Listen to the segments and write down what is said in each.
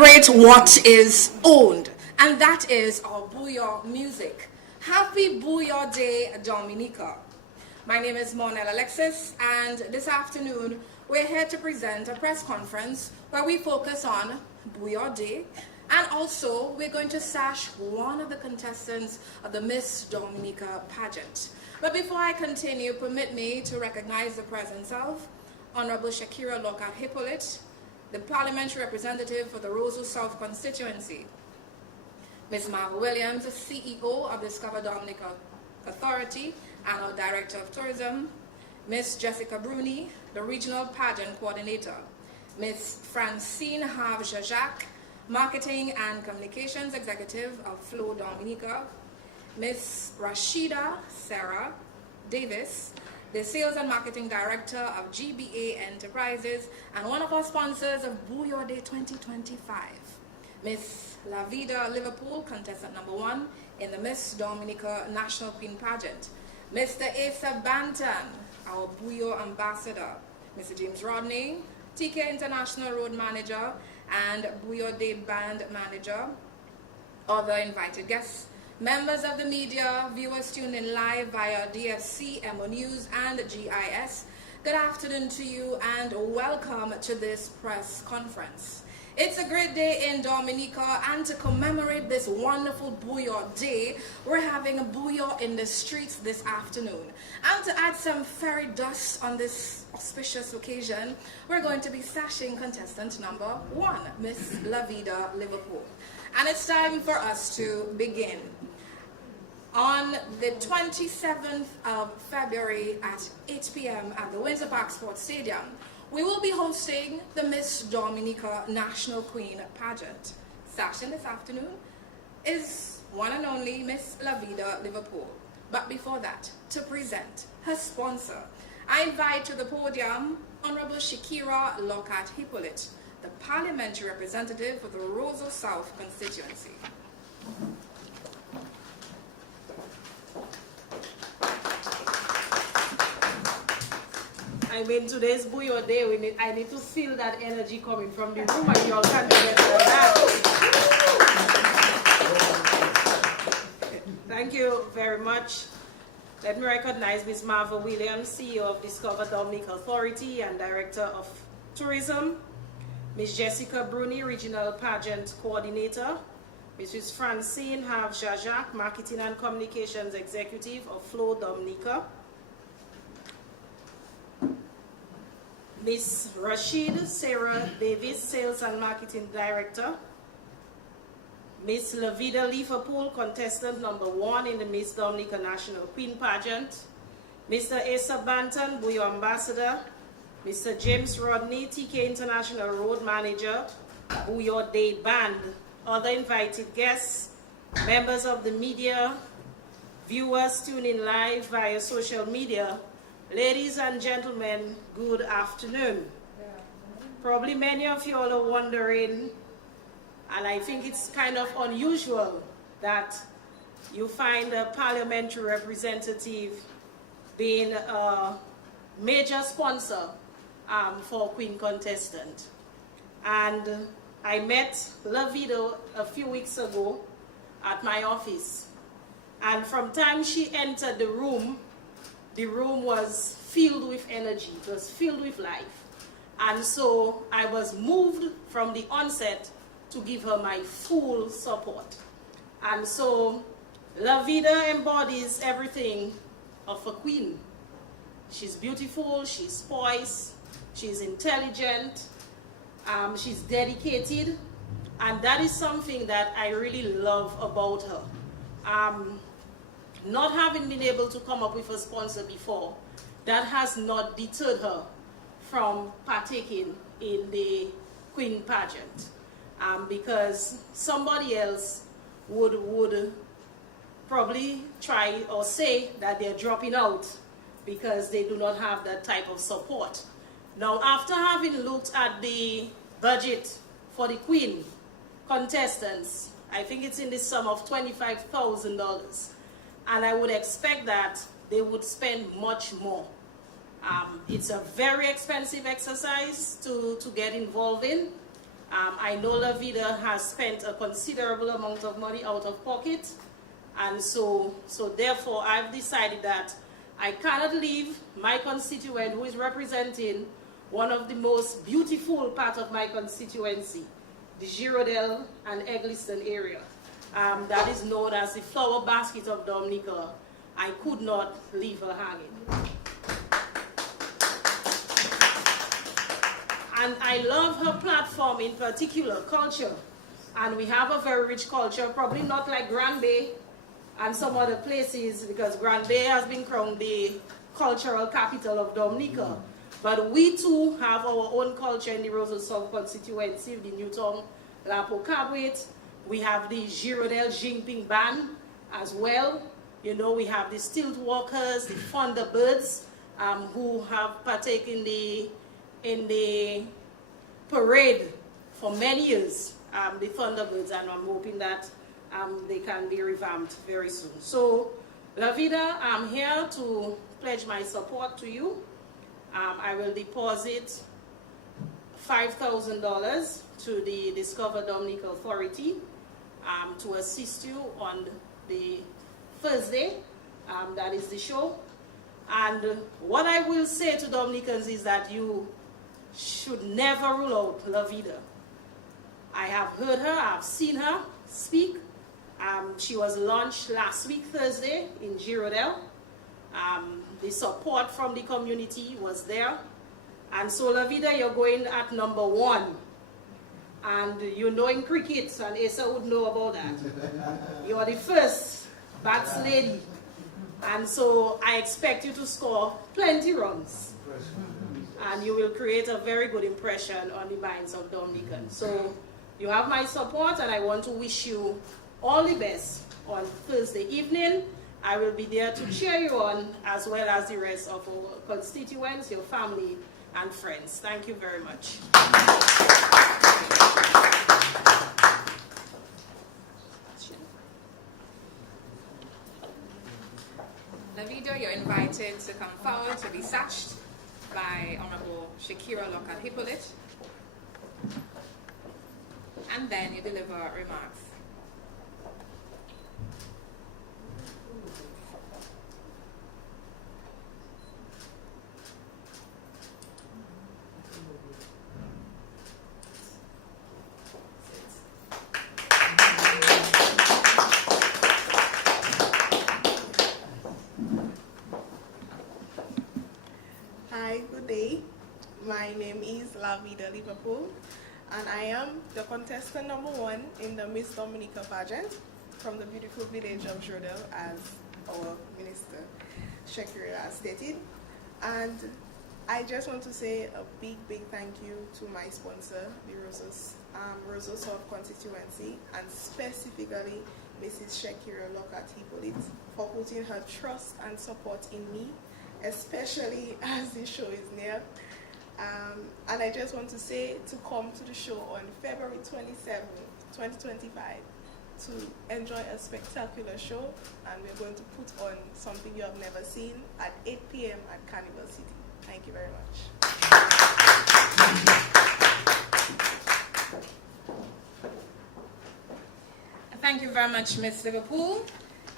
celebrate what is owned, and that is our Buya music. Happy Buya Day, Dominica. My name is Monel Alexis, and this afternoon we're here to present a press conference where we focus on Buya Day, and also we're going to sash one of the contestants of the Miss Dominica pageant. But before I continue, permit me to recognize the presence of Honorable Shakira Lockhart Hippolyte, the parliamentary representative for the Roseau South constituency, Ms. Marva Williams, the CEO of Discover Dominica Authority and our Director of Tourism, Ms. Jessica Bruni, the Regional Pageant Coordinator, Ms. Francine Have-Jajac, Marketing and Communications Executive of Flow Dominica, Ms. Rashida Sarah Davis, the Sales and Marketing Director of GBA Enterprises and one of our sponsors of Buya Day 2025, Ms. Lavida Liverpool, contestant number 1 in the Miss Dominica National Queen Pageant, Mr. Asa Banton, our Buya Ambassador, Mr. James Rodney, TK International Road Manager and Buya Day Band Manager, other invited guests, members of the media, viewers tuned in live via DFC, MO News and GIS, good afternoon to you and welcome to this press conference. It's a great day in Dominica, and to commemorate this wonderful Buya Day, we're having a Buya in the streets this afternoon. And to add some fairy dust on this auspicious occasion, we're going to be sashing contestant number 1, Miss Lavida Liverpool. And it's time for us to begin. On the 27th of February at 8 p.m. at the Windsor Park Sports Stadium, we will be hosting the Miss Dominica National Queen Pageant. Sashing this afternoon is one and only Miss Lavida Liverpool. But before that, to present her sponsor, I invite to the podium Honorable Shakira Lockhart Hippolyte, the parliamentary representative for the Roseau South constituency. I mean, today's Buya Day, I need to feel that energy coming from the room, and you all can get that. Thank you very much. Let me recognize Ms. Marva Williams, CEO of Discover Dominica Authority and Director of Tourism, Ms. Jessica Bruni, Regional Pageant Coordinator, Mrs. Francine Have-Jajac, Marketing and Communications Executive of Flow Dominica, Ms. Rashid Sarah Davis, Sales and Marketing Director, Ms. Lavida Liverpool, contestant number 1 in the Miss Dominica National Queen Pageant, Mr. Asa Banton, Buya Ambassador, Mr. James Rodney, TK International Road Manager, Buya Day Band, other invited guests, members of the media, viewers tuning live via social media. Ladies and gentlemen, good afternoon. Probably many of you all are wondering, and I think it's kind of unusual that you find a parliamentary representative being a major sponsor for Queen contestant. And I met Lavida a few weeks ago at my office. And from time she entered the room was filled with energy, it was filled with life. And so I was moved from the onset to give her my full support. And so Lavida embodies everything of a queen. She's beautiful, she's poised, she's intelligent, she's dedicated, and that is something that I really love about her. Not having been able to come up with a sponsor before, that has not deterred her from partaking in the Queen Pageant, because somebody else would probably try or say that they're dropping out because they do not have that type of support. Now, after having looked at the budget for the Queen contestants, I think it's in the sum of $25,000. And I would expect that they would spend much more. It's a very expensive exercise to get involved in. I know La Vida has spent a considerable amount of money out of pocket, and so therefore I've decided that I cannot leave my constituent who is representing one of the most beautiful part of my constituency, the Girondel and Eggleston area. That is known as the flower basket of Dominica. I could not leave her hanging. And I love her platform, in particular, culture. And we have a very rich culture, probably not like Grand Bay and some other places, because Grand Bay has been crowned the cultural capital of Dominica. But we too have our own culture in the Roseau South constituency, the Newtown Lapo Cabwit. We have the Girondel Jinping Band as well. You know, we have the Stilt Walkers, the Thunderbirds, who have partaken in the parade for many years, the Thunderbirds, and I'm hoping that they can be revamped very soon. So, La Vida, I'm here to pledge my support to you. I will deposit $5,000 to the Discover Dominica Authority to assist you on the Thursday, that is the show. And what I will say to Dominicans is that you should never rule out La Vida. I have heard her, I've seen her speak. She was launched last week, Thursday, in Girondel. The support from the community was there. And so, La Vida, you're going at number 1. And you know in cricket, and Asa would know about that. You are the first bats lady. And so I expect you to score plenty runs. And you will create a very good impression on the minds of Dominicans. So you have my support, and I want to wish you all the best on Thursday evening. I will be there to cheer you on, as well as the rest of our constituents, your family, and friends. Thank you very much. La Vida, you're invited to come forward to be sashed by Honorable Shakira Lockhart Hippolyte, and then you deliver remarks. Hi, good day. My name is La Vida Liverpool, and I am the contestant number 1 in the Miss Dominica pageant from the beautiful village of Girondel, as our Minister Shakira has stated. And I just want to say a big thank you to my sponsor, the Roseau South constituency, and specifically Mrs. Shakira Lockhart Hippolyte, for putting her trust and support in me, especially as the show is near. And I just want to say to come to the show on February 27, 2025 to enjoy a spectacular show, and we're going to put on something you have never seen at 8 p.m. at Carnival City. Thank you very much. Thank you very much, Miss Liverpool.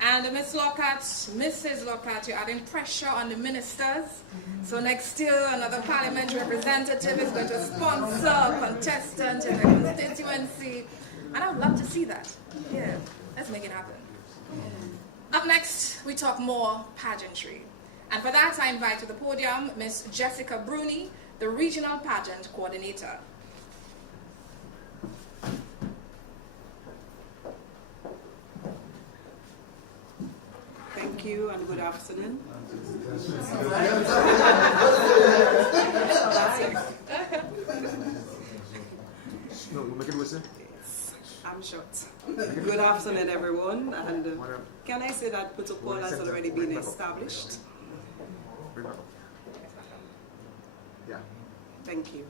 And Miss Lockhart, Mrs. Lockhart, you're adding pressure on the ministers. So next year, another parliamentary representative is going to sponsor a contestant in the constituency. And I would love to see that. Yeah, let's make it happen. Up next, we talk more pageantry. And for that, I invite to the podium Miss Jessica Bruni, the Regional Pageant Coordinator. Thank you and good afternoon. No, make it listen. I'm short. Good afternoon, everyone. And can I say that protocol has already been established? Yeah. Thank you.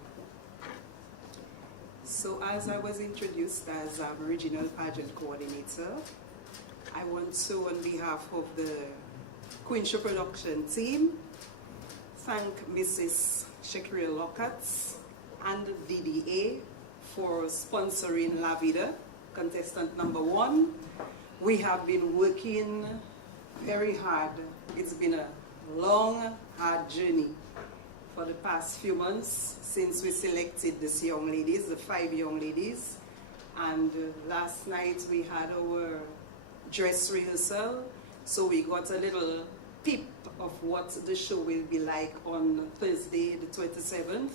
So as I was introduced as a Regional Pageant Coordinator, I want to, on behalf of the Queen Show production team, thank Mrs. Shakira Lockhart and DDA for sponsoring La Vida, contestant number 1. We have been working very hard. It's been a long, hard journey for the past few months since we selected these young ladies, the 5 young ladies. And last night we had our dress rehearsal, so we got a little peep of what the show will be like on Thursday the 27th,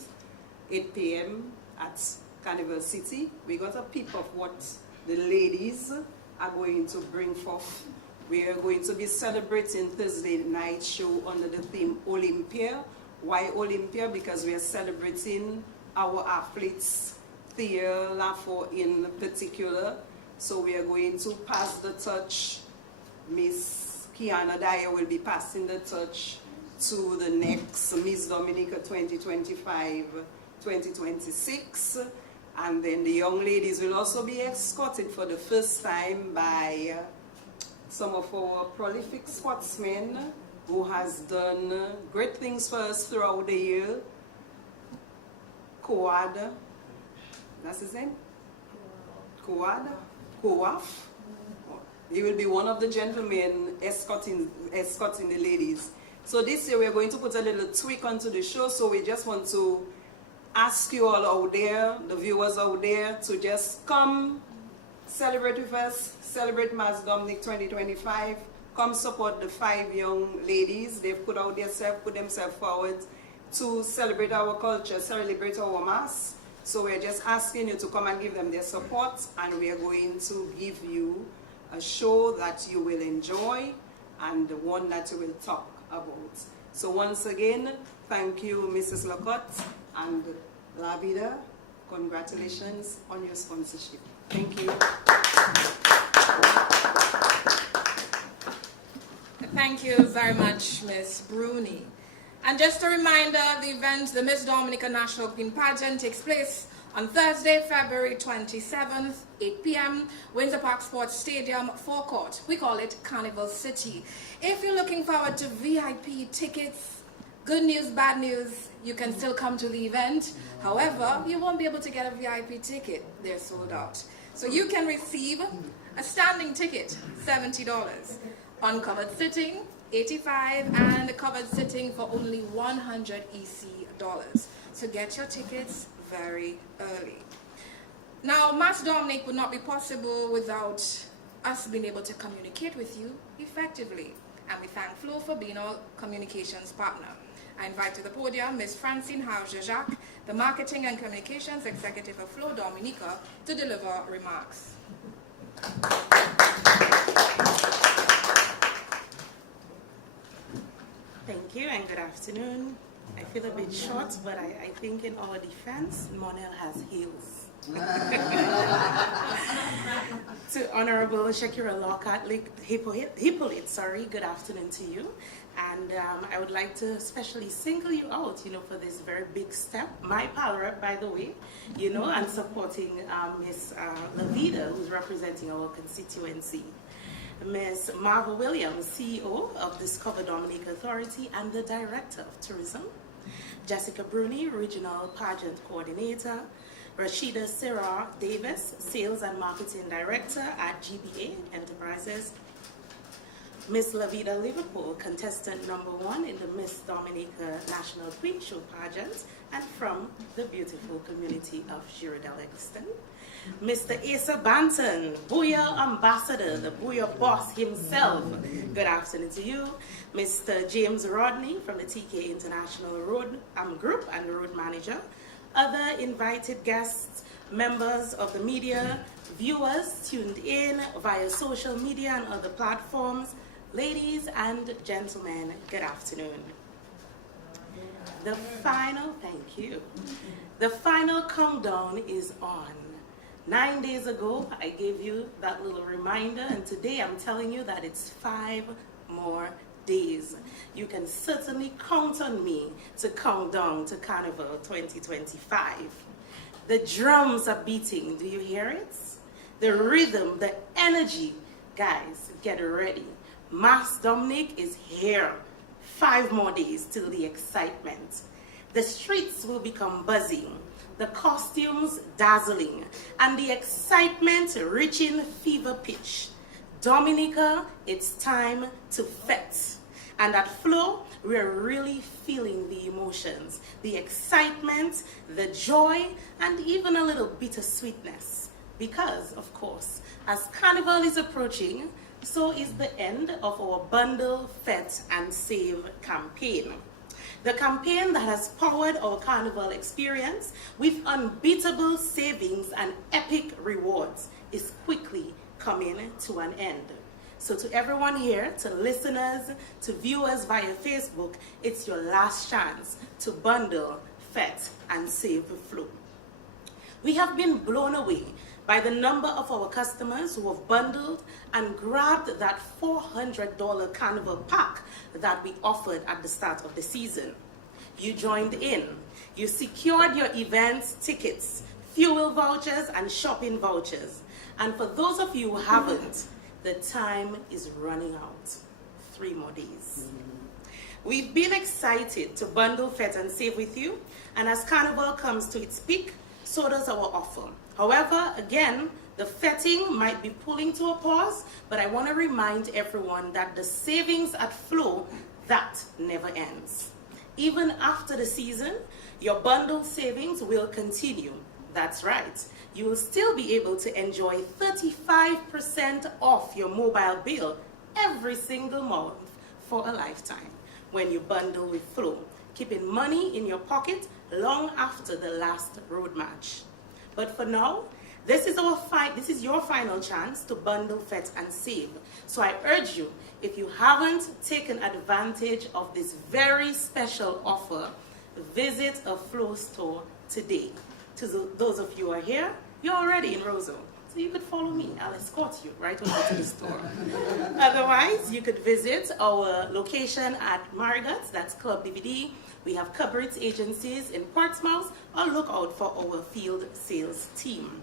8 p.m. at Carnival City. We got a peep of what the ladies are going to bring forth. We are going to be celebrating Thursday night show under the theme Olympia. Why Olympia? Because we are celebrating our athletes, Thea Lafo in particular. So we are going to pass the torch. Miss Kiana Dyer will be passing the torch to the next Miss Dominica 2025-2026. And then the young ladies will also be escorted for the first time by some of our prolific sportsmen who has done great things for us throughout the year. Coad, that's his name? Coaf. He will be one of the gentlemen escorting the ladies. So this year we are going to put a little tweak onto the show, so we just want to ask you all out there, the viewers out there, to just come celebrate with us, celebrate Mass Dominic 2025. Come support the 5 young ladies. They've put themselves forward to celebrate our culture, celebrate our Mass. So we're just asking you to come and give them their support, and we are going to give you a show that you will enjoy and one that you will talk about. So once again, thank you, Mrs. Lacotte and La Vida. Congratulations on your sponsorship. Thank you. Thank you very much, Ms. Bruni. And just a reminder, the event, the Miss Dominica National Queen Pageant, takes place on Thursday, February 27th, 8 p.m., Windsor Park Sports Stadium, forecourt. We call it Carnival City. If you're looking forward to VIP tickets, good news, bad news, you can still come to the event. However, you won't be able to get a VIP ticket. They're sold out. So you can receive a standing ticket, $70. Uncovered sitting, $85, and a covered sitting for only $100 EC. So get your tickets very early. Now, Mass Dominic would not be possible without us being able to communicate with you effectively. And we thank Flo for being our communications partner. I invite to the podium Ms. Francine Harge-Jacques, the Marketing and Communications Executive of Flo Dominica, to deliver remarks. Thank you and good afternoon. I feel a bit short, but I think in our defense, Monel has heels. To Honorable Shakira Lockhart Hippolyte, good afternoon to you. And I would like to especially single you out, for this very big step. My power, by the way, and supporting Miss Lavida, who's representing our constituency. Ms. Marva Williams, CEO of Discover Dominica Authority and the Director of Tourism. Jessica Bruni, Regional Pageant Coordinator. Rashida Sirrar Davis, Sales and Marketing Director at GBA Enterprises. Ms. Lavida Liverpool, contestant number 1 in the Miss Dominica National Queen Show Pageant, and from the beautiful community of Girardel Egleston. Mr. Asa Banton, Buya Ambassador, the Buya boss himself. Good afternoon to you. Mr. James Rodney from the TK International Road Group and the Road Manager. Other invited guests, members of the media, viewers tuned in via social media and other platforms. Ladies and gentlemen, good afternoon. Thank you. The final countdown is on. 9 days ago, I gave you that little reminder, and today I'm telling you that it's 5 more days. You can certainly count on me to count down to Carnival 2025. The drums are beating. Do you hear it? The rhythm, the energy. Guys, get ready. Mass Dominic is here. 5 more days till the excitement. The streets will become buzzing the costumes dazzling, and the excitement reaching fever pitch. Dominica, it's time to fet. And at Flow, we're really feeling the emotions, the excitement, the joy, and even a little bittersweetness. Because, of course, as Carnival is approaching, so is the end of our Bundle, Fet, and Save campaign. The campaign that has powered our Carnival experience with unbeatable savings and epic rewards is quickly coming to an end. So to everyone here, to listeners, to viewers via Facebook, it's your last chance to bundle, fet, and save the Flow. We have been blown away by the number of our customers who have bundled and grabbed that $400 Carnival pack that we offered at the start of the season. You joined in. You secured your events tickets, fuel vouchers, and shopping vouchers. And for those of you who haven't, the time is running out. 3 more days. We've been excited to bundle, fet, and save with you. And as Carnival comes to its peak, so does our offer. However, again, the fetting might be pulling to a pause, but I want to remind everyone that the savings at Flow, that never ends. Even after the season, your bundle savings will continue. That's right. You will still be able to enjoy 35% off your mobile bill every single month for a lifetime when you bundle with Flow, keeping money in your pocket long after the last road match. But for now, this is your final chance to bundle, fet, and save. So I urge you, if you haven't taken advantage of this very special offer, visit a Flow store today. To those of you who are here, you're already in Roseau, so you could follow me. I'll escort you right over to the store. Otherwise, you could visit our location at Margot's, that's Club DVD. We have Cubberts agencies in Portsmouth, or look out for our field sales team.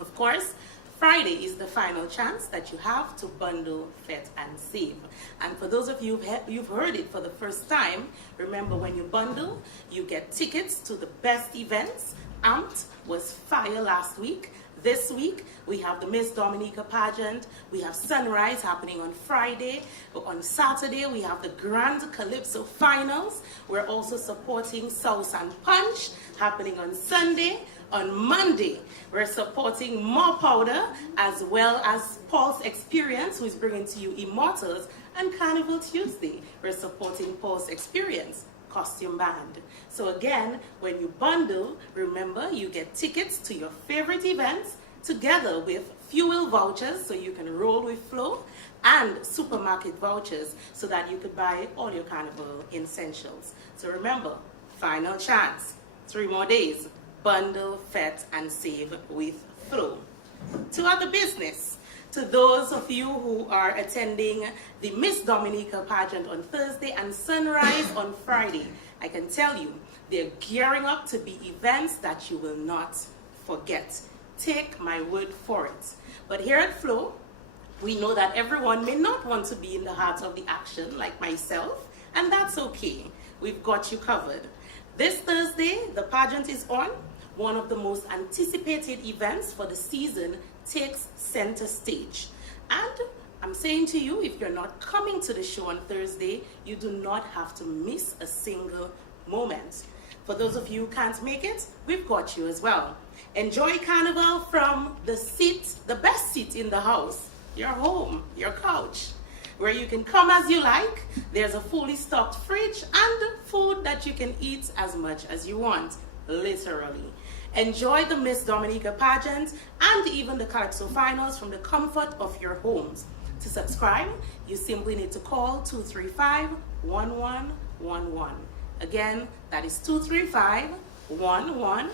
Of course, Friday is the final chance that you have to bundle, fet, and save. And for those of you who've heard it for the first time, remember when you bundle, you get tickets to the best events. Amped was fire last week. This week, we have the Miss Dominica Pageant. We have Sunrise happening on Friday. On Saturday, we have the Grand Calypso Finals. We're also supporting Sauce and Punch happening on Sunday. On Monday, we're supporting More Powder, as well as Pulse Experience, who is bringing to you Immortals. And Carnival Tuesday, we're supporting Pulse Experience Costume Band. So again, when you bundle, remember you get tickets to your favorite events together with fuel vouchers so you can roll with Flow, and supermarket vouchers so that you could buy all your Carnival essentials. So remember, final chance, 3 more days, bundle, fet, and save with Flow. To other business, to those of you who are attending the Miss Dominica Pageant on Thursday and Sunrise on Friday, I can tell you, they're gearing up to be events that you will not forget. Take my word for it. But here at Flow, we know that everyone may not want to be in the heart of the action like myself, and that's okay. We've got you covered. This Thursday, the pageant is on. One of the most anticipated events for the season takes center stage. And I'm saying to you, if you're not coming to the show on Thursday, you do not have to miss a single moment. For those of you who can't make it, we've got you as well. Enjoy Carnival from the seat, the best seat in the house, your home, your couch, where you can come as you like. There's a fully stocked fridge and food that you can eat as much as you want, literally. Enjoy the Miss Dominica Pageant and even the Calypso Finals from the comfort of your homes. To subscribe, you simply need to call 235-1111. Again, that is 235-1111.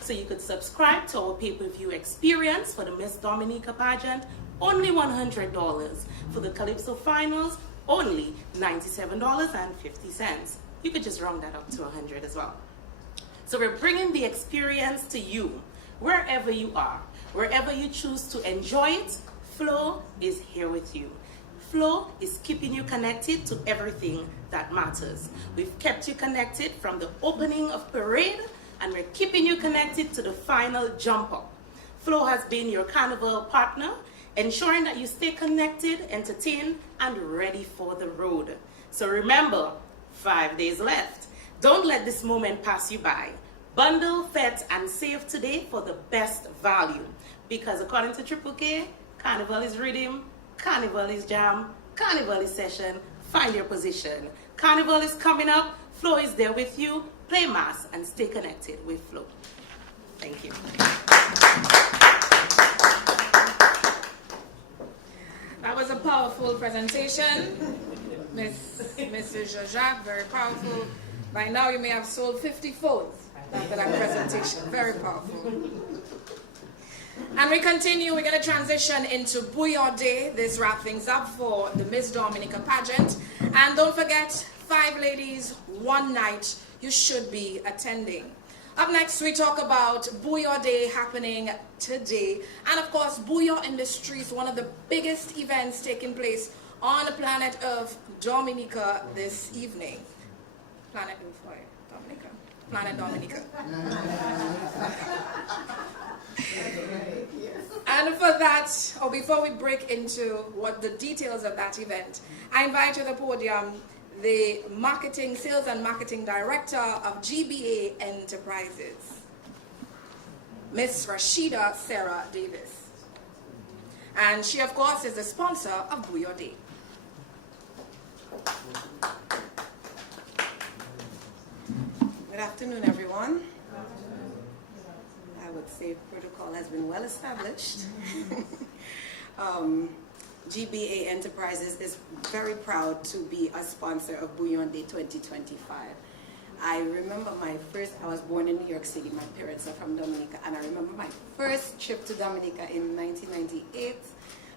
So you could subscribe to our pay-per-view experience for the Miss Dominica Pageant, only $100. For the Calypso Finals, only $97.50. You could just round that up to $100 as well. So we're bringing the experience to you, wherever you are, wherever you choose to enjoy it. Flow is here with you. Flow is keeping you connected to everything that matters. We've kept you connected from the opening of parade and we're keeping you connected to the final jump up. Flo has been your carnival partner, ensuring that you stay connected, entertained, and ready for the road. So remember, 5 days left. Don't let this moment pass you by. Bundle, fet, and save today for the best value. Because according to Triple K, Carnival is rhythm, Carnival is jam, Carnival is session. Find your position. Carnival is coming up. Flo is there with you. Play mass and stay connected with Flo. Thank you. That was a powerful presentation. Mrs. Jacques, very powerful. By now you may have sold 50 phones after that presentation. Very powerful. And we continue, we're going to transition into Buya Day. This wraps things up for the Miss Dominica pageant. And don't forget, 5 ladies, 1 night, you should be attending. Up next, we talk about Buya Day happening today. And of course, Buya in the Streets, one of the biggest events taking place on the planet Earth, Dominica, this evening. Planet Earth, why? Dominica. Planet Dominica. And for that, or before we break into what the details of that event, I invite to the podium the Sales and Marketing Director of GBA Enterprises, Miss Rashida Sarah Davis. And she, of course, is the sponsor of Buya Day. Good afternoon, everyone. I would say protocol has been well established. GBA Enterprises is very proud to be a sponsor of Buya Day 2025. I remember I was born in New York City. My parents are from Dominica, and I remember my first trip to Dominica in 1998,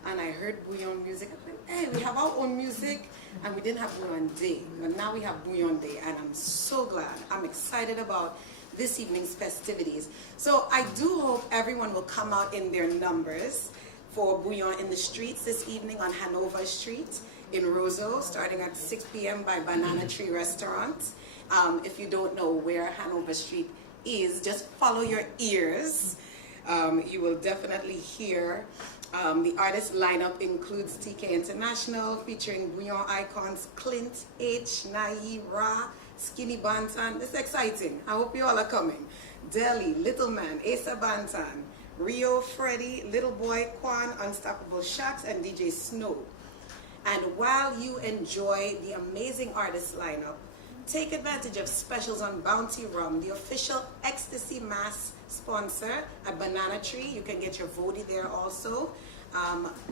and I heard Buya music. I thought, hey, we have our own music, and we didn't have Buya Day, but now we have Buya Day, and I'm so glad. I'm excited about this evening's festivities. So I do hope everyone will come out in their numbers for Buya in the Streets this evening on Hanover Street in Roseau, starting at 6 p.m. by Banana Tree Restaurant. If you don't know where Hanover Street is, just follow your ears. You will definitely hear. The artist lineup includes TK International, featuring Buya icons Clint, H, Nai, Ra, Skinny Bantan. It's exciting. I hope you all are coming. Delhi, Little Man, Asa Bantan, Rio, Freddy, Little Boy, Quan, Unstoppable Shacks, and DJ Snow. And while you enjoy the amazing artist lineup, take advantage of specials on Bounty Rum, the official Ecstasy Mass sponsor at Banana Tree. You can get your Vody there also.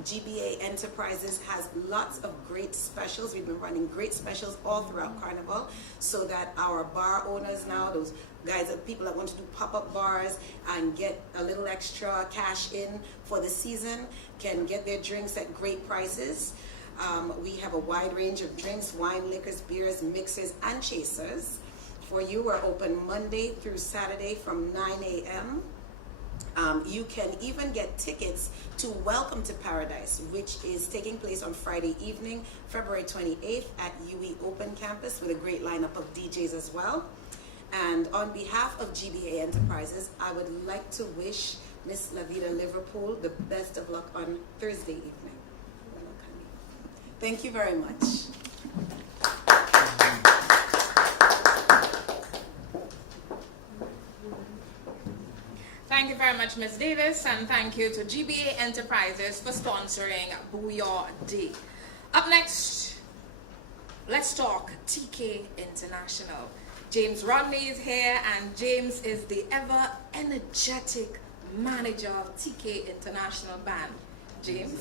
GBA Enterprises has lots of great specials. We've been running great specials all throughout Carnival, so that our bar owners now, those guys, people that want to do pop-up bars and get a little extra cash in for the season, can get their drinks at great prices. We have a wide range of drinks, wine, liquors, beers, mixers, and chasers. For you, we're open Monday through Saturday from 9 a.m. You can even get tickets to Welcome to Paradise, which is taking place on Friday evening, February 28th at UE Open Campus, with a great lineup of DJs as well. And on behalf of GBA Enterprises, I would like to wish Miss Lavida Liverpool the best of luck on Thursday evening. Thank you very much. Thank you very much, Ms. Davis, and thank you to GBA Enterprises for sponsoring Buya Day. Up next, let's talk TK International. James Rodney is here, and James is the ever-energetic manager of TK International Band. James?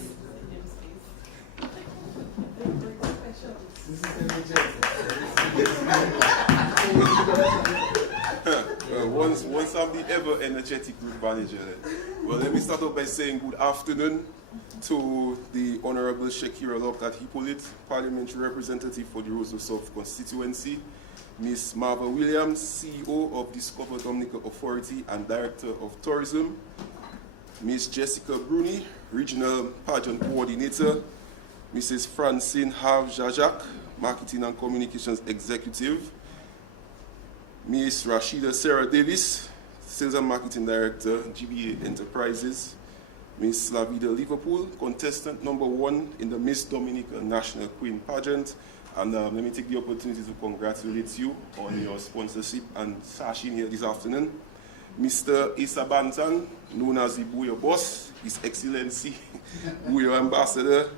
Once I'm the ever-energetic group manager. Well, let me start off by saying good afternoon to the Honorable Shakira Lokat Hippolyte, Parliamentary Representative for the Roseau South constituency, Miss Marva Williams, CEO of Discover Dominica Authority and Director of Tourism, Miss Jessica Bruni, Regional Pageant Coordinator, Mrs. Francine Have-Jajak, Marketing and Communications Executive, Miss Rashida Sarah Davis, Sales and Marketing Director, GBA Enterprises. Miss Lavida Liverpool, contestant number 1 in the Miss Dominica National Queen Pageant. And let me take the opportunity to congratulate you on your sponsorship and sashing here this afternoon. Mr. Issa Bantan, known as the Buya Boss, His Excellency, Buya Ambassador,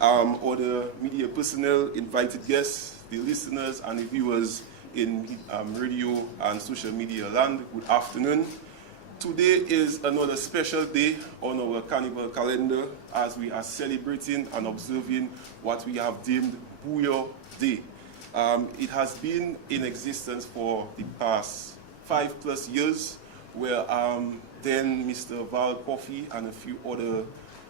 other media personnel, invited guests, the listeners and the viewers in radio and social media land, good afternoon. Today is another special day on our carnival calendar as we are celebrating and observing what we have deemed Buya Day. It has been in existence for the past 5+ years, where then Mr. Val Coffey and a few other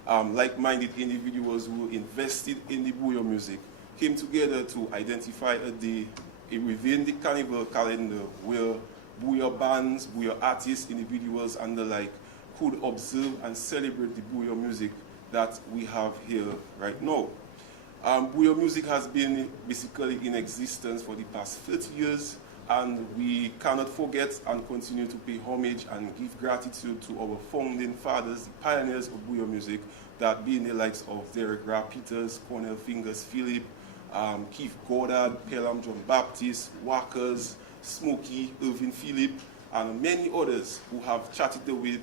like-minded individuals who invested in the Buya music came together to identify a day within the carnival calendar where Buya bands, Buya artists, individuals and the like could observe and celebrate the Buya music that we have here right now. Buya music has been basically in existence for the past 30 years, and we cannot forget and continue to pay homage and give gratitude to our founding fathers, the pioneers of Buya music, that being the likes of Derek Peters, Cornel Fingers Philip, Keith Goddard, Pelham John Baptist, Walkers, Smokey, Irving Philip, and many others who have chatted with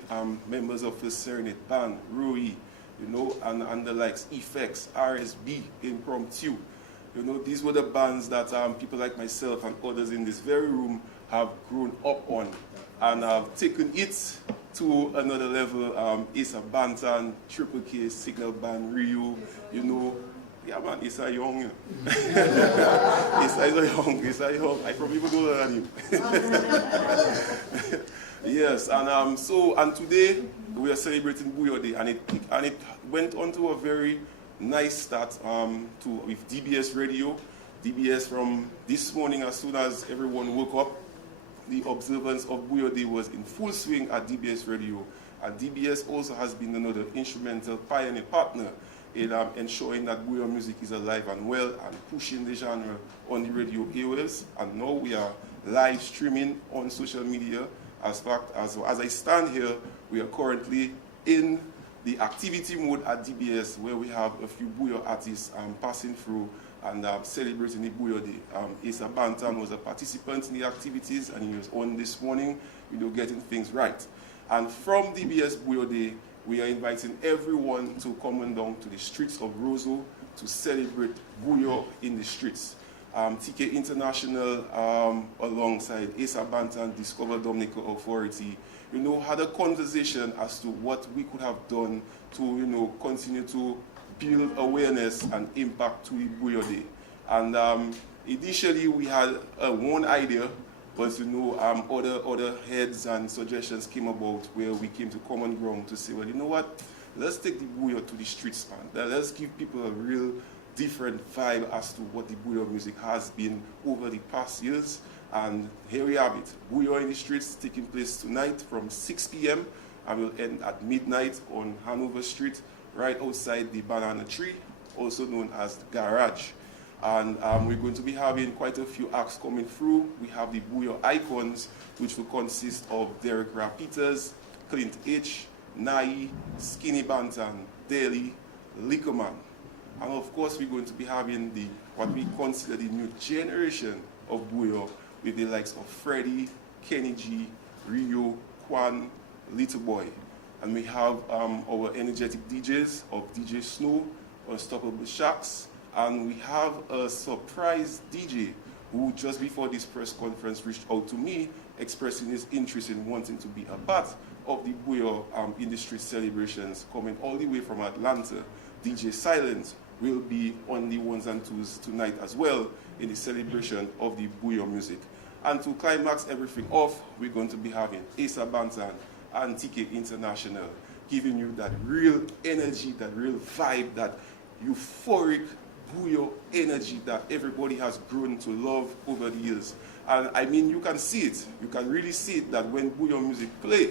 members of the Serenade Band, Roy, and the likes, Effects, RSB, Impromptu. These were the bands that people like myself and others in this very room have grown up on and have taken it to another level. Issa Bantan, Triple K, Signal Band, Rio, yeah man, Issa young. Issa young. I probably would older than him. Yes, and today we are celebrating Buya Day, and it went on to a very nice start with DBS Radio. DBS from this morning, as soon as everyone woke up, the observance of Buya Day was in full swing at DBS Radio, and DBS also has been another instrumental pioneer partner in ensuring that Buya music is alive and well and pushing the genre on the radio airwaves. And now we are live streaming on social media. As I stand here, we are currently in the activity mode at DBS, where we have a few Buya artists passing through and celebrating the Buya Day. Issa Bantan was a participant in the activities, and he was on this morning, getting things right. And from DBS Buya Day, we are inviting everyone to come on down to the streets of Roseau to celebrate Buya in the streets. TK International, alongside Issa Bantan, Discover Dominica Authority, had a conversation as to what we could have done to, continue to build awareness and impact to the Buya Day. And initially we had one idea, but other heads and suggestions came about where we came to common ground to say, well, you know what, let's take the Buya to the streets, man. Let's give people a real different vibe as to what the Buya music has been over the past years. And here we have it. Buya in the streets taking place tonight from 6 p.m. and will end at midnight on Hanover Street, right outside the Banana Tree, also known as the Garage. And we're going to be having quite a few acts coming through. We have the Buya Icons, which will consist of Derek Peters, Clint H, Nai, Skinny Bantan, Daly, Liquorman. And of course, we're going to be having what we consider the new generation of Buya, with the likes of Freddie, Kenny G, Rio, Kwan, Little Boy. And we have our energetic DJs of DJ Snow, Unstoppable Shacks, and we have a surprise DJ who just before this press conference reached out to me expressing his interest in wanting to be a part of the Buya industry celebrations, coming all the way from Atlanta. DJ Silence will be on the ones and twos tonight as well in the celebration of the Buya music. And to climax everything off, we're going to be having Issa Bantan and TK International, giving you that real energy, that real vibe, that euphoric Buya energy that everybody has grown to love over the years. And I mean, you can see it. You can really see it that when Buya music play,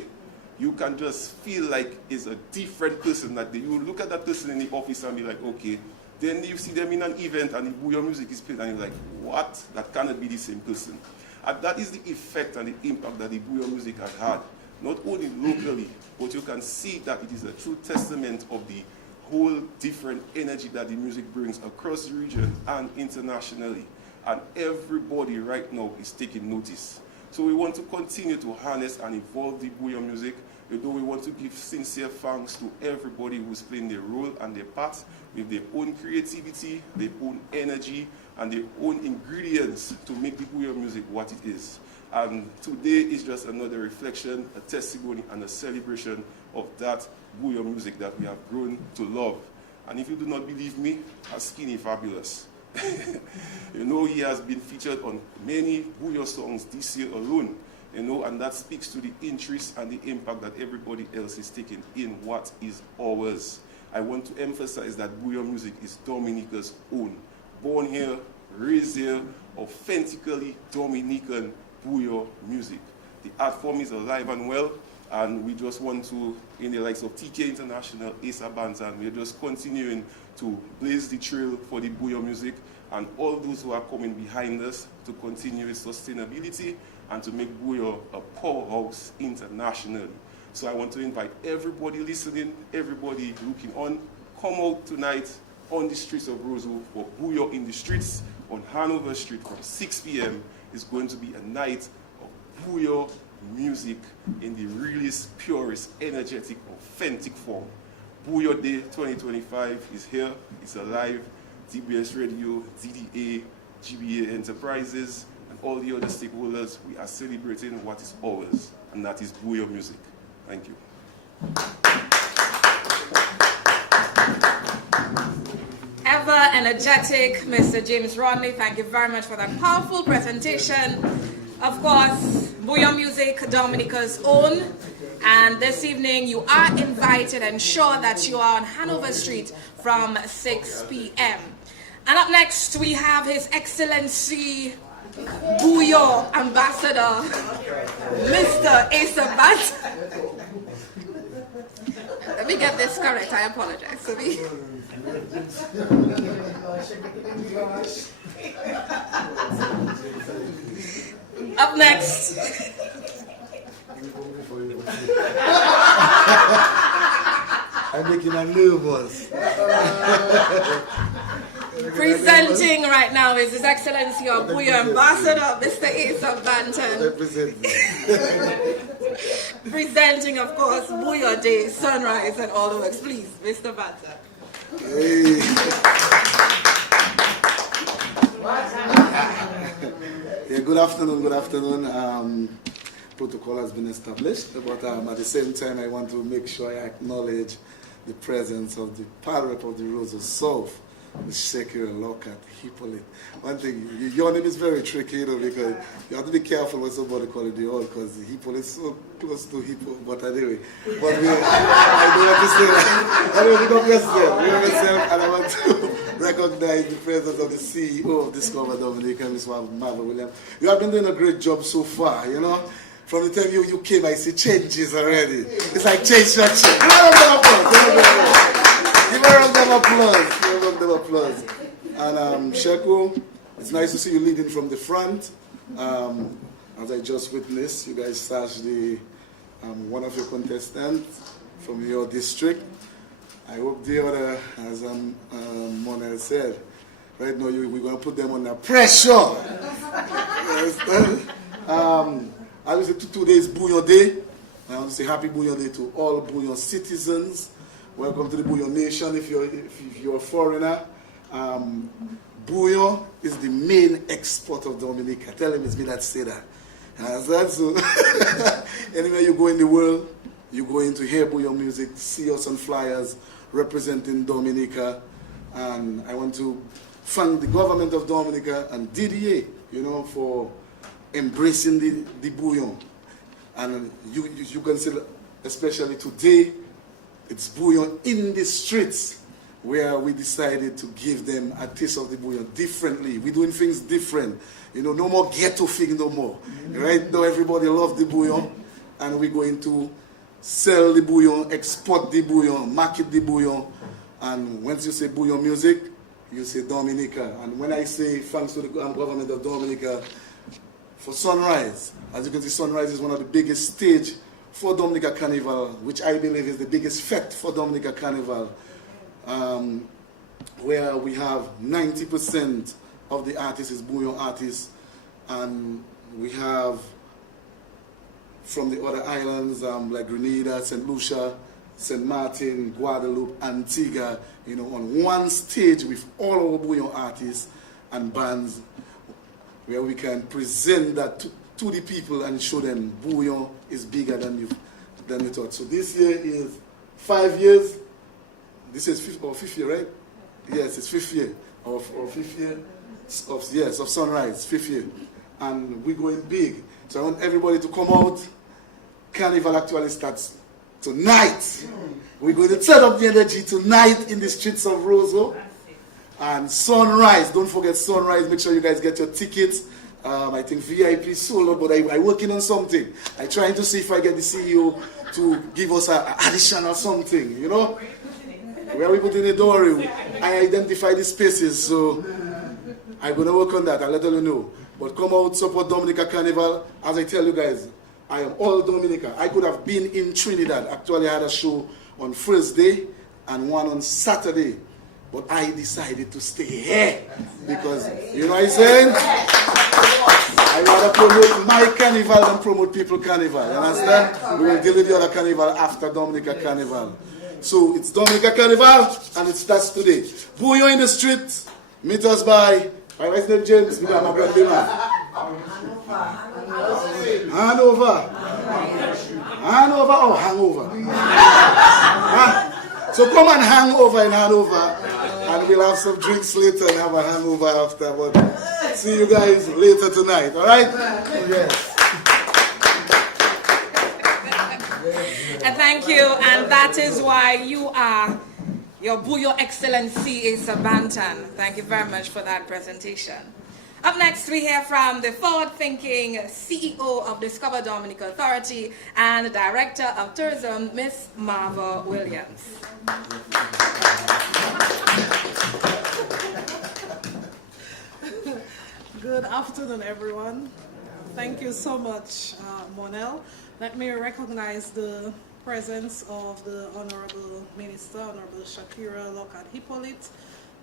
you can just feel like it's a different person. That you look at that person in the office and be like, okay. Then you see them in an event and the Buya music is played and you're like, what? That cannot be the same person. And that is the effect and the impact that the Buya music has had, not only locally, but you can see that it is a true testament of the whole different energy that the music brings across the region and internationally. And everybody right now is taking notice. So we want to continue to harness and evolve the Buya music. Although we want to give sincere thanks to everybody who's playing their role and their part with their own creativity, their own energy, and their own ingredients to make the Buya music what it is. And today is just another reflection, a testimony, and a celebration of that Buya music that we have grown to love. And if you do not believe me, ask Skinny Fabulous. You know, he has been featured on many Buya songs this year alone. You know, and that speaks to the interest and the impact that everybody else is taking in what is ours. I want to emphasize that Buya music is Dominica's own. Born here, raised here, authentically Dominican Buya music. The art form is alive and well, and we just want to, in the likes of TK International, Asa Bantan, we're just continuing to blaze the trail for the Buya music and all those who are coming behind us to continue its sustainability and to make Buya a powerhouse internationally. So I want to invite everybody listening, everybody looking on, come out tonight on the streets of Roseville for Buya in the Streets on Hanover Street from 6 p.m. It's going to be a night of Buya music in the realest, purest, energetic, authentic form. Buya Day 2025 is here, it's alive. DBS Radio, DDA, GBA Enterprises, and all the other stakeholders, we are celebrating what is ours, and that is Buya music. Thank you. Ever energetic Mr. James Rodney, thank you very much for that powerful presentation. Of course, Buya music, Dominica's own. And this evening, you are invited and sure that you are on Hanover Street from 6 p.m. And up next, we have His Excellency Buya Ambassador, Mr. Asa Bantan. Let me get this correct, I apologize. Up next. I'm making a nervous. Presenting right now is His Excellency our Buya Ambassador, Mr. Asa Bantan. Presenting, of course, Buya Day, Sunrise, and all the works. Please, Mr. Bantan. Hey. Yeah, good afternoon, good afternoon. Protocol has been established, but at the same time I want to make sure I acknowledge the presence of the power rep of the Rose of South, the Shakira Lockhart Hippolyte. One thing, your name is very tricky, you know, because you have to be careful when somebody calls it the old, because Hippolyte is so close to Hippo, but anyway. But I do want to say that. Anyway, we got yourself, and I want to recognize the presence of the CEO of Discover Dominica, Mr. Marvel Williams. You have been doing a great job so far, you know. From the time you came, I see changes already. It's like change structure. Give a round of applause. Give a round of applause. And Sheko, it's nice to see you leading from the front. As I just witnessed, you guys sashed the one of your contestants from your district. I hope the other, as Monel said, right now we're going to put them under pressure. Yes. I will say today is Buya Day. I want to say happy Buya Day to all Buya citizens. Welcome to the Buya Nation if you're a foreigner. Buya is the main export of Dominica. Tell him it's me that say that. So anywhere you go in the world, you're going to hear Buya music, see us on flyers representing Dominica. And I want to thank the government of Dominica and DDA, you know, for embracing the Buya. And you can see, especially today, it's Buya in the streets, where we decided to give them a taste of the Buya differently. We're doing things different. You know, no more ghetto thing no more. Right now, everybody loves the Buya, and we're going to sell the Buya, export the Buya, market the Buya. And once you say Buya music, you say Dominica. And when I say thanks to the government of Dominica, for Sunrise. As you can see, Sunrise is one of the biggest stage for Dominica Carnival, which I believe is the biggest fete for Dominica Carnival, where we have 90% of the artists is Buya artists, and we have from the other islands like Grenada, St. Lucia, St. Martin, Guadeloupe, Antigua, you know, on one stage with all our Buya artists and bands, where we can present that to the people and show them Buya is bigger than you thought. So this year is 5 years. This is fifth year, right? Yes, it's 5th year of 5th year of Sunrise, 5th year, and we're going big. So I want everybody to come out. Carnival actually starts tonight. We're going to turn up the energy tonight in the streets of Roseau. And Sunrise, don't forget Sunrise. Make sure you guys get your tickets. I think VIP is sold out, but I'm working on something. I'm trying to see if I get the CEO to give us an addition or something, you know? Where we put in the door, I identify the spaces, so I'm going to work on that. I'll let you know. But come out, support Dominica Carnival. As I tell you guys, I am all Dominica. I could have been in Trinidad. Actually, I had a show on Thursday and one on Saturday. But I decided to stay here because, you know what I'm saying? I rather promote my carnival than promote people carnival. You understand? We will deal with the other carnival after Dominica Carnival. So it's Dominica Carnival and it starts today. Buya in the street. Meet us by what's name, James? We got my brother. Hanover. Or hangover? So come and hang over in Hanover, and we'll have some drinks later and have a hangover after. But see you guys later tonight, all right? Yes. Thank you, and that is why you are your Buya Excellency Asa Banton. Thank you very much for that presentation. Up next, we hear from the forward-thinking CEO of Discover Dominica Authority and Director of Tourism, Miss Marva Williams. Good afternoon, everyone. Thank you so much, Monel. Let me recognize the presence of the Honorable Minister, Honorable Shakira Lockhart-Hippolyte,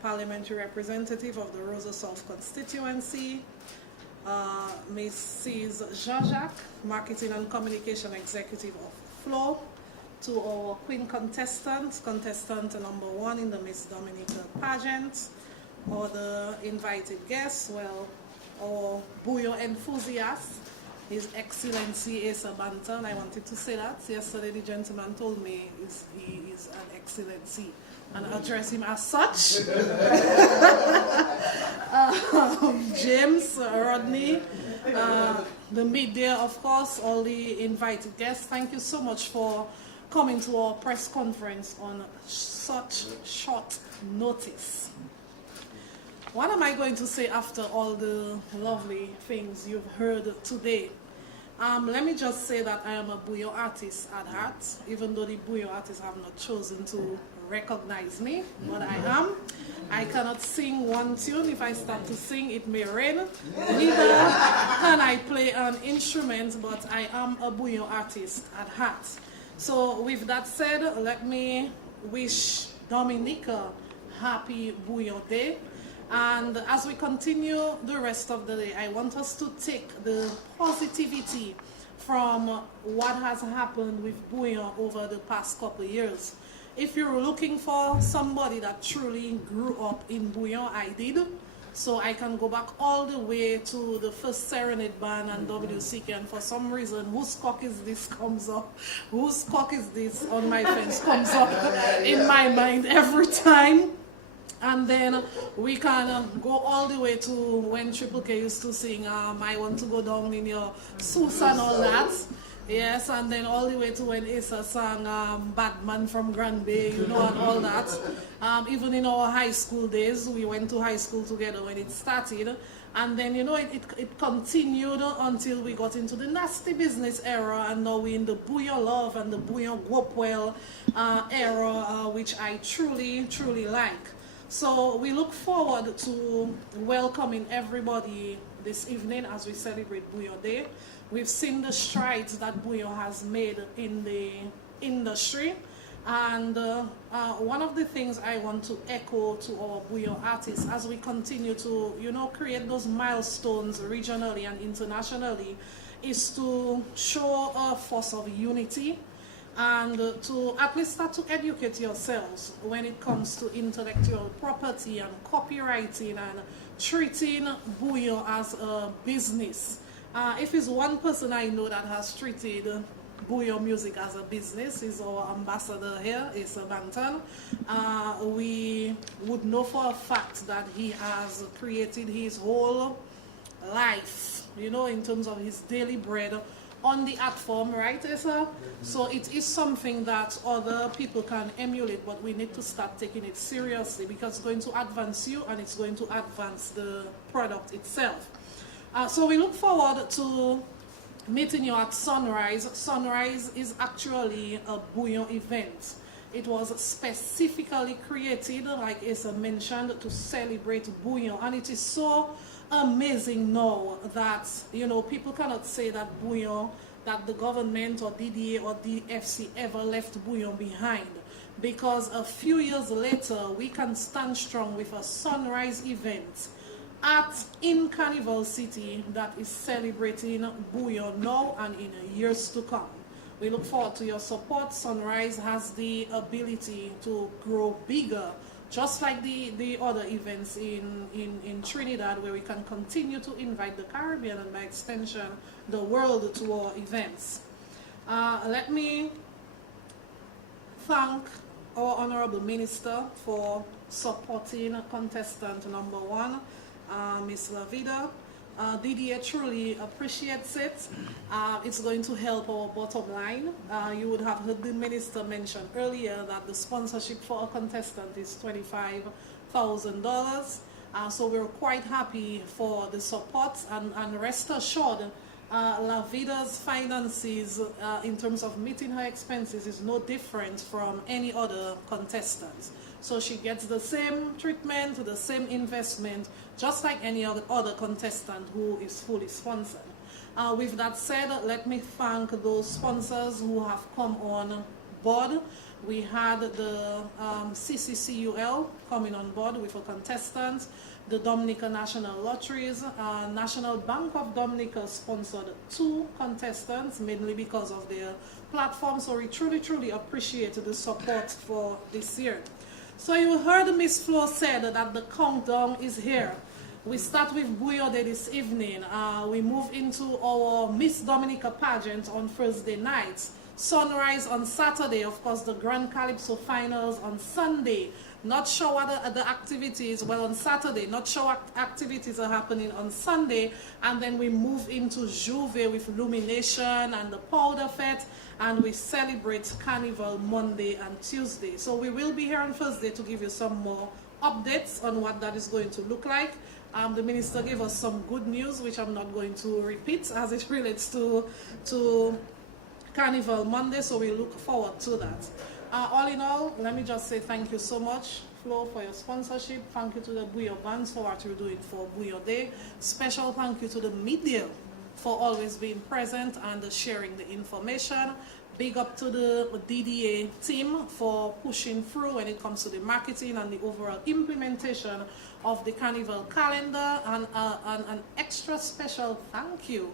Parliamentary Representative of the Roseau South Constituency, Mrs. Jean-Jacques, Marketing and Communication Executive of FLO, to our Queen contestant number 1 in the Miss Dominica Pageant, or the invited guests, well, our Buya enthusiast, His Excellency Asa Banton. I wanted to say that. Yesterday the gentleman told me he is an excellency, and address him as such. James, Rodney, the media, of course, all the invited guests, thank you so much for coming to our press conference on such short notice. What am I going to say after all the lovely things you've heard today? Let me just say that I am a Buya artist at heart, even though the Buya artists have not chosen to recognize me, but I am. I cannot sing one tune. If I start to sing, it may rain. Neither can I play an instrument, but I am a Buya artist at heart. So with that said, let me wish Dominica happy Buya Day. And as we continue the rest of the day, I want us to take the positivity from what has happened with Buya over the past couple of years. If you're looking for somebody that truly grew up in Buya, I did. So I can go back all the way to the first Serenade Band and WCK, and for some reason, whose cock is this comes up, whose cock is this on my fence comes up in my mind every time. And then we can go all the way to when Triple K used to sing I Want to Go Down in Your Sus and all that. Yes, and then all the way to when Asa sang Batman from Grand Bay, you know, and all that. Even in our high school days, we went to high school together when it started. And then, you know, it continued until we got into the nasty business era, and now we're in the Buya Love and the Buya Wopwell era, which I truly, truly like. So we look forward to welcoming everybody this evening as we celebrate Buya Day. We've seen the strides that Buya has made in the industry. And one of the things I want to echo to our Buya artists as we continue to, create those milestones regionally and internationally is to show a force of unity and to at least start to educate yourselves when it comes to intellectual property and copywriting and treating Buya as a business. If it's one person I know that has treated Buya music as a business, is our ambassador here, is Banton. We would know for a fact that he has created his whole life, in terms of his daily bread on the art form, right, Esa? So it is something that other people can emulate, but we need to start taking it seriously because it's going to advance you and it's going to advance the product itself. So we look forward to meeting you at Sunrise. Sunrise is actually a Buya event. It was specifically created, like Asa mentioned, to celebrate Buya, and it is so amazing now that people cannot say that Buya, that the government or DDA or DFC ever left Buya behind, because a few years later we can stand strong with a Sunrise event in Carnival City that is celebrating Buya now and in years to come. We look forward to your support. Sunrise has the ability to grow bigger, just like the other events in Trinidad, where we can continue to invite the Caribbean and by extension the world to our events. Let me thank our Honorable Minister for supporting contestant number 1, Ms. Lavida. DDA truly appreciates it. It's going to help our bottom line. You would have heard the minister mention earlier that the sponsorship for a contestant is $25,000. So we're quite happy for the support, and rest assured, Lavida's finances in terms of meeting her expenses is no different from any other contestant. So she gets the same treatment, the same investment, just like any other contestant who is fully sponsored. With that said, let me thank those sponsors who have come on board. We had the CCCUL coming on board with a contestant, the Dominica National Lotteries, National Bank of Dominica sponsored 2 contestants, mainly because of their platform. So we truly, truly appreciate the support for this year. So you heard Miss Flo said that the countdown is here. We start with Buya Day this evening. We move into our Miss Dominica pageant on Thursday night. Sunrise on Saturday, of course, the Grand Calypso finals on Sunday. Not sure what the activities, well, on Saturday, not sure what activities are happening on Sunday, and then we move into Juve with Illumination and the Powder Fete, and we celebrate Carnival Monday and Tuesday. So we will be here on Thursday to give you some more updates on what that is going to look like. The minister gave us some good news, which I'm not going to repeat as it relates to Carnival Monday, so we look forward to that. All in all, let me just say thank you so much, Flo, for your sponsorship. Thank you to the Buya Bands for what you're doing for Buya Day. Special thank you to the media for always being present and sharing the information. Big up to the DDA team for pushing through when it comes to the marketing and the overall implementation of the Carnival calendar, and an extra special thank you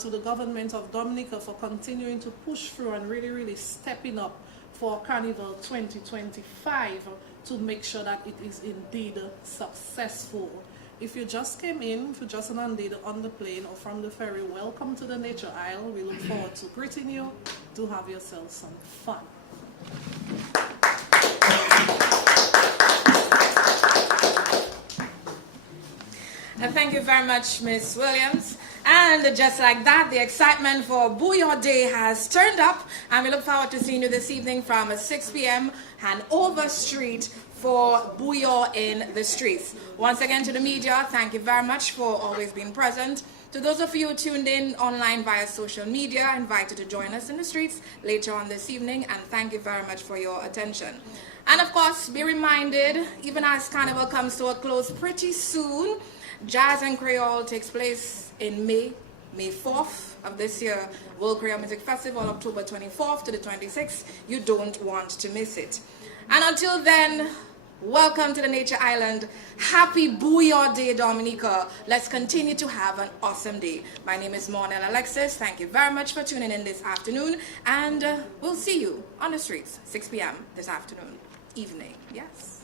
to the government of Dominica for continuing to push through and really, really stepping up for Carnival 2025 to make sure that it is indeed successful. If you just came in, if you just landed on the plane or from the ferry, welcome to the Nature Isle. We look forward to greeting you. Do have yourself some fun. And thank you very much, Ms. Williams. And just like that, the excitement for Buya Day has turned up, and we look forward to seeing you this evening from 6 p.m. Hanover Street for Buya in the Streets. Once again, to the media, thank you very much for always being present. To those of you tuned in online via social media, invited to join us in the streets later on this evening, and thank you very much for your attention. And of course, be reminded, even as Carnival comes to a close pretty soon, Jazz and Creole takes place in May 4th of this year. World Creole Music Festival, October 24th to the 26th. You don't want to miss it. And until then, welcome to the Nature Island. Happy Buya Day, Dominica. Let's continue to have an awesome day. My name is Monel Alexis. Thank you very much for tuning in this afternoon. And we'll see you on the streets, 6 p.m. this afternoon, evening. Yes.